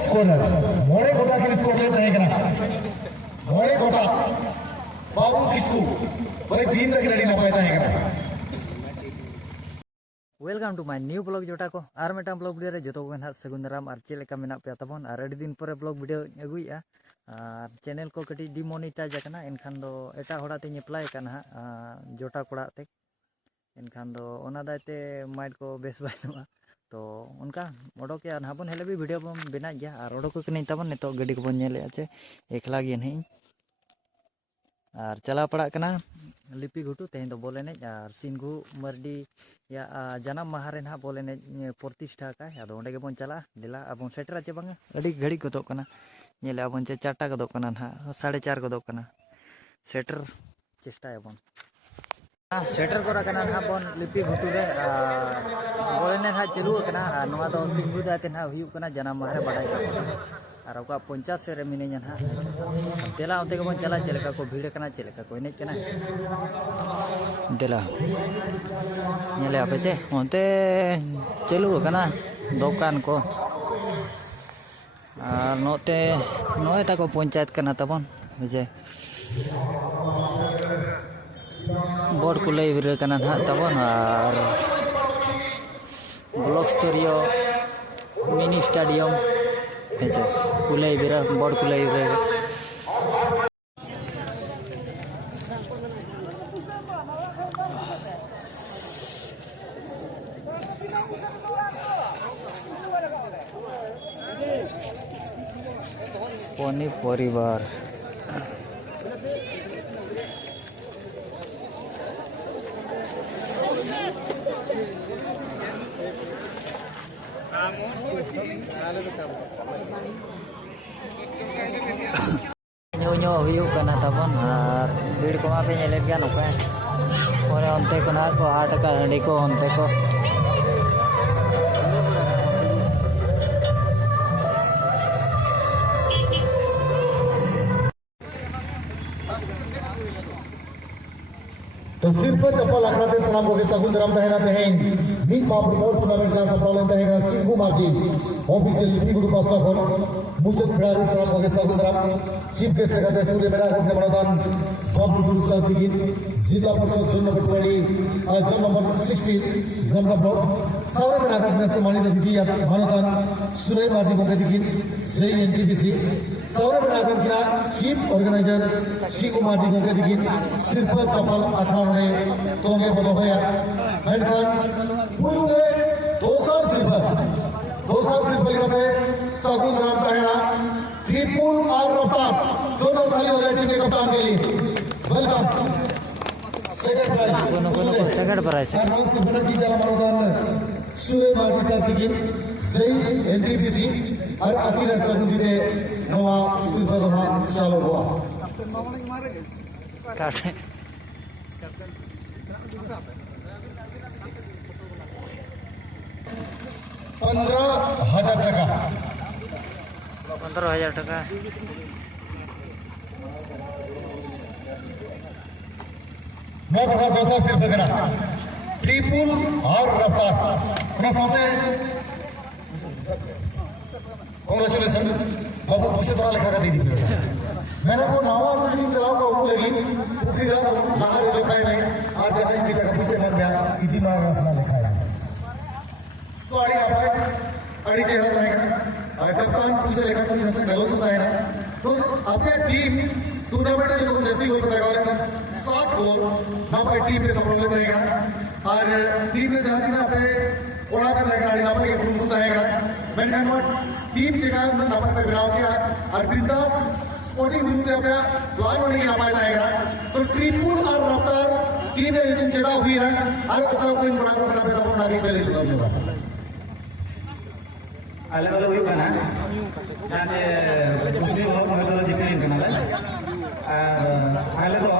Scorer मोड़े गोटा की स्कोरर रहेगा मोड़े गोटा बाबू किसको भाई दिन तक रेडी ना पाए रहेगा। Welcome to my new blog जोटा को और मेटा ब्लॉग वीडियो रे जो ना सगुन दाराम और चेक लेका मेना पे तबन और अड़ी दिन पर ब्लॉग वीडियो अगुइया और चैनल को कटी डिमोनिटाइज करना एनखान दो एटा होड़ा ते अप्लाई करना जोटा कोड़ा ते एनखान दो ओना दायते माइंड को बेस बायनुआ तो उनका ओडोक या नाबन हेले भी वीडियो बम बना गया और ओडोक कने तबन नितो गड्डी को बन नेले आछे एकला गे नहीं और चला पड़ा कना लिपि घुटू तेज दो बोल एने और सिंगू मर्डी या जन्म माह रे ना बोल एने प्रतिष्ठा का अदो ओंडे गेबन चला दिला अब सेटरा चे बांगा अड़ी घड़ी गदो कना नेले अब चे 4टा गदो कना ना 4:30 गदो कना सेटर चेष्टा बन सेटर करा कना ना बन लिपि घुटू रे बोल एने ना चलू कना नवा दो सिंगू दाते ना हुयु कना जन्म माह रे बडाई का और ओका 50 से रे मिने ना देला ओते के बन चला चलेका को भीड़ कना चलेका को एने कना देला नेले आपे चे ओते चलू कना दुकान को और नोते नोय ताको पंचायत कना तबन जे बोर्ड को लई बिरे कना ना तबन और ब्लॉक स्तरीय मिनी स्टेडियम हेजे कुलाई बिरा बोर्ड कुलाई बिरा पोनी परिवार न्यो हुयु कना तबन और भीड़ को पे नेले गया नोका और अंते को ना को 8 का हंडी को अंते को तो सिर्फ चप्पल आखड़ाते सलाम को सगुन दाराम तहेना तेहेन मिट मापुर मोर टूर्नामेंट जहां सप्रावलेन तहेगा सिंगू मार्जी ऑफिशियल लिपि गुरु पास्ता खन मुचत खिलाड़ी सलाम को सगुन दाराम चीफ गेस्ट लेकाते सूर्य मेरा गद्दे मनोदान बाबू गुरु साथिगिन जिला परिषद जोन नंबर 20 जोन नंबर 16 जमगा ब्लॉक सावरे मेरा गद्दे सम्मानित अतिथि मनोदान सुरे मार्जी मोगदिगिन जय एनटीबीसी सावरे मेरा गद्दे चीफ ऑर्गेनाइजर शिंगू मार्जी मोगदिगिन सिर्फ चप्पल आखड़ा तोंगे बदोया मेनखान पूरे दोसा सिल्वर लिखाते सगुन दाराम तहेना ट्रिपल आर रफ्तार जोनो खाली हो जाए टीम के कप्तान के लिए वेलकम सेकंड प्राइज नमस्ते बना की चला मनोदान सूर्य मार्टी सर की जय एनटीपीसी और अखिल सगुन दे नवा सिल्वर दमा चालू हुआ काटे 15,000 टका 15,000 टका मैं बता दोसा सिर्फ करा ट्रिपल और रफ्तार अपना सामने कांग्रेचुलेशन बाबू पुसे थोड़ा लिखा कर दी थी मैंने को नावा मुझे चलाओ का वो लगी उठी जरा बाहर जो खाए नहीं आज जैसे इनकी जगह पुसे मर गया इतनी मार रसना लिखा है तो आड़ी आप आड़ी चेहरा रहेगा कप्तान पुसे लिखा तो जैसे गलो सुना है ना तो आपके टीम टूर्नामेंट में जो जैसी गोल पता वाले 60 गोल ना पर टीम पे सफल रहेगा और टीम ने चाहती ना पे ओला पे रहेगा आड़ी नाम के फुल रहेगा मैंने कहा टीम जगह में नाम पे बनाओ किया और बिंदास स्पोर्टिंग ग्रुप पे अपना द्वार होने की नाम रहेगा तो ट्रिपल और रफ्तार टीम ने टीम जगह हुई है और अपना कोई बड़ा बड़ा पे तो आगे पहले सुना होगा अलग अलग हुई बना जाने दूसरी और मतलब जितने इनकम है अलग हो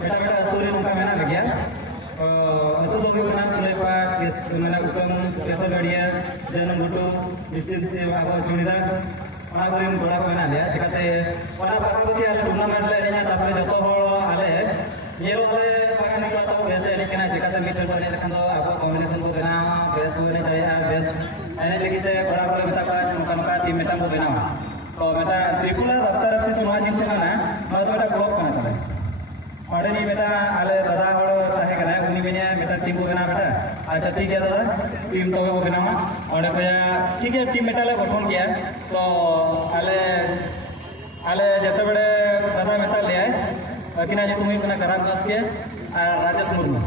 बेटा बेटा तोरे उनका मैंने लग गया itu bagi mana selepas mana ukam biasa gadia jangan butuh bisnis apa cunida mana boleh bola mana dia jika saya mana bakal dia tournament lainnya tapi jatuh hol ada Jero boleh pakai nak tahu biasa ini kena jika kita mikir pada lekan tu apa kombinasi tu kena biasa tu ini saya biasa ini lagi kita orang kita kan muka tim kita tu kena तो बेटा त्रिपुरा रफ्तार से तो नया जिससे ना मैं तो बेटा ग्लोब करना था और नहीं बेटा आले दादा और ताहे करना है उन्हीं में बेटा टीम को करना बेटा अच्छा ठीक है दादा टीम तो वो करना और भैया ठीक है टीम बेटा ले गठन किया तो आले जैसे बड़े दादा बेटा ले आए किना जो तुम्हें करना करा क्लास के राजेश मुर्मू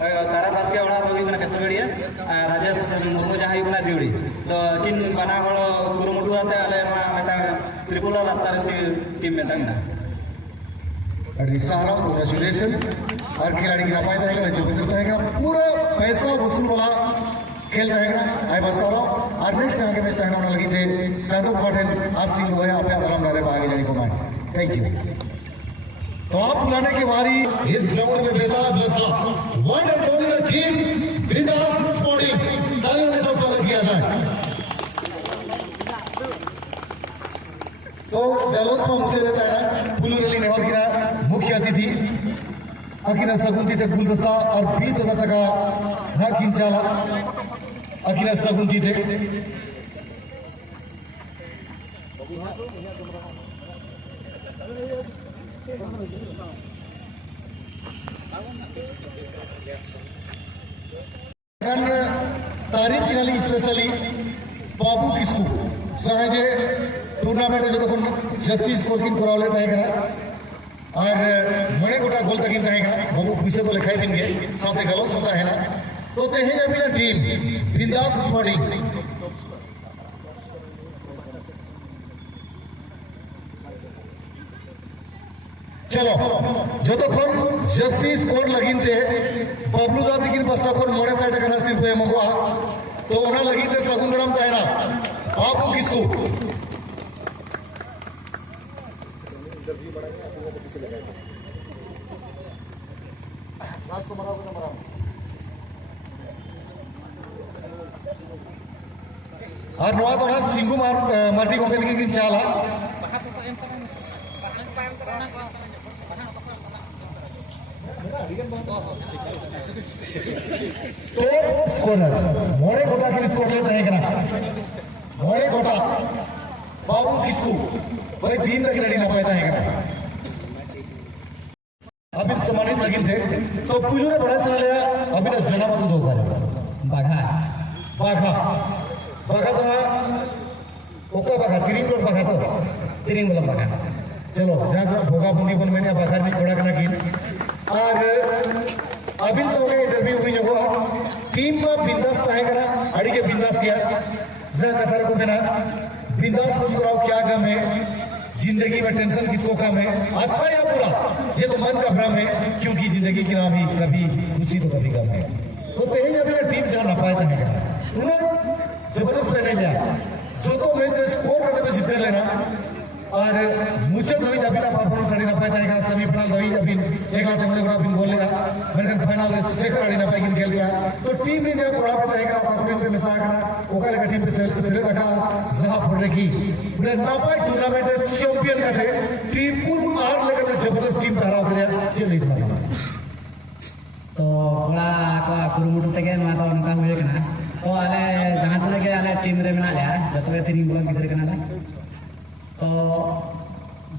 करा क्लास के वाला तो करना कैसे बढ़िया राजेश मुर्मू जहाँ ही करना दिवड़ी तो टीम बना वाला गुरु मुर्मू आते आले त्रिपुरा रफ्तार से टीम में तंग रिसारा कांग्रेचुलेशन हर खिलाड़ी की नपाई रहेगा चौबीस रहेगा पूरा पैसा वसूल वाला खेल रहेगा आई बस और नेक्स्ट आगे मैच रहने वाला लगी थे चांदो पाटिल आज टीम हो गया आप आराम रहे आगे जाने को मैं थैंक यू तो आप बुलाने की बारी इस ग्राउंड में बेताज वन एंड ओनली टीम बिंदास स्पोर्टिंग तालियों के साथ स्वागत किया जाए तो जलोस में मुझे रहता है पुलुरली नेहर की मुख्य अतिथि अकिना सगुंती थे गुलदस्ता और 20,000 टका ना किंचाला अकिना सगुंती थे तारीफ की स्पेशली बाबू किसको साजे टूर्नामेंट जो तक जस्टिस स्कोरिंग करा लेता है और मणे गोटा गोल तक बाबू पीछे तो लिखाई बिन गए साथ गलत होता है ना तो तेहे जब टीम बिंदास स्पोर्टिंग चलो जो तक जस्टिस स्कोर लगिनते बबलू दा दिकिन बस्ता कोन मोड़े साइड करना सिर्फ मगवा तो ओना लगिनते सगुंदरम तायरा बाबू किसको और नवा तो ना सिंगू मार्टी को कहते कि चाला तो स्कोरर मोड़े गोटा की स्कोर लेते हैं क्या मोड़े गोटा बाबू किसको भाई तीन तक रेडी ना पाता है क्या अभी सम्मानित लगिन थे तो पुलू ने बड़ा सर लिया अभी ना जना मत दो बाघा बाघा बाघा तो ना ओका बाघा तीन बोला बाघा चलो जहाँ जहाँ भोगा बुंदी बन मैंने बाघा भी घोड़ा करना की और अभी सब इंटरव्यू हुई जो टीम में बिंदास ताहे करा अड़ी के बिंदास किया जहाँ कतार को बिना बिंदास मुस्कुराओ क्या गम है जिंदगी में टेंशन किसको कम है अच्छा या बुरा ये तो मन का भ्रम है क्योंकि जिंदगी की ना भी कभी खुशी तो कभी गम है तो तेज अभी टीम जहाँ नपाया था उन्हें जबरदस्त पहने लिया जो तो मैच स्कोर करने पे जीते लेना और मुझे दही अभी ना परफॉर्मेंस आड़ी नपाया था सेमीफाइनल दही अभी एक आते मुझे बड़ा बिन बोल लिया मैंने फाइनल में सेकंड आड़ी नपाई किन खेल गया तो टीम ने जब बड़ा पता है कि पाकिस्तान पे मिसा करा ओका लेकर टीम पे सिले रखा जहां पड़ रही उन्हें नापाई टूर्नामेंट चैंपियन का थे टीम पूर्ण आर लेकर जबरदस्त टीम पे हरा दिया चेन्नई से तो बड़ा को कुरुमुटु तक नवा तो उनका हुए कना तो आले जहां तक के आले टीम रे मेना लिया जतो के तीन बोल गिदर कना तो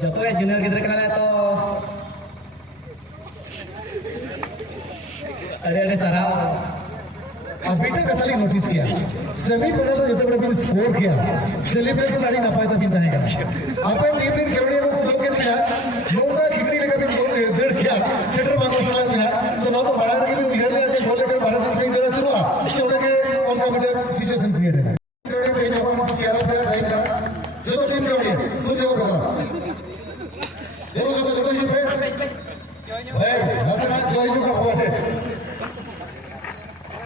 जतो के जूनियर गिदर कना तो अरे सराव अभी तक कथाली नोटिस किया सेमीफाइनल जो बड़े बिन स्कोर किया सेलिब्रेशन आड़ी ना पाया बिन नहीं करा अपन टीम ने खेलने को दो के दिया नौका खिकड़ी लेकर बिन डेढ़ किया सेटर मांगो साला बिना तो ना तो बड़ा रही बिहार में जब बोल लेकर 12 सेकंड जरा शुरू तो लगे उनका बेटा सिचुएशन क्रिएट है जोड़े पे जब सियारा पे टाइम था जो तो टीम जोड़ी सूर्य को करा देखो जो ये पे भाई हसन जोई जो का बॉस है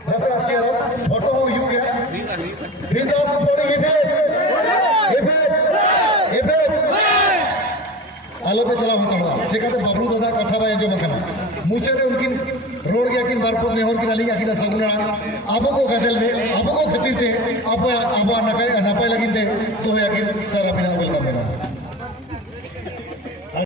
बस अच्छी है फोटो हो यू गया बिंदास स्पोर्टिंग ये आलो पे चला मतलब सेकाते बबलू दादा कथा बाय जो मकना मुझे ने उनकी रोड गया किन बार पर नेहर की नाली आखिर सगुना आबो को गदल में आबो को खतिर थे अब नपाई लगिन थे तो याकिन सर अपना वेलकम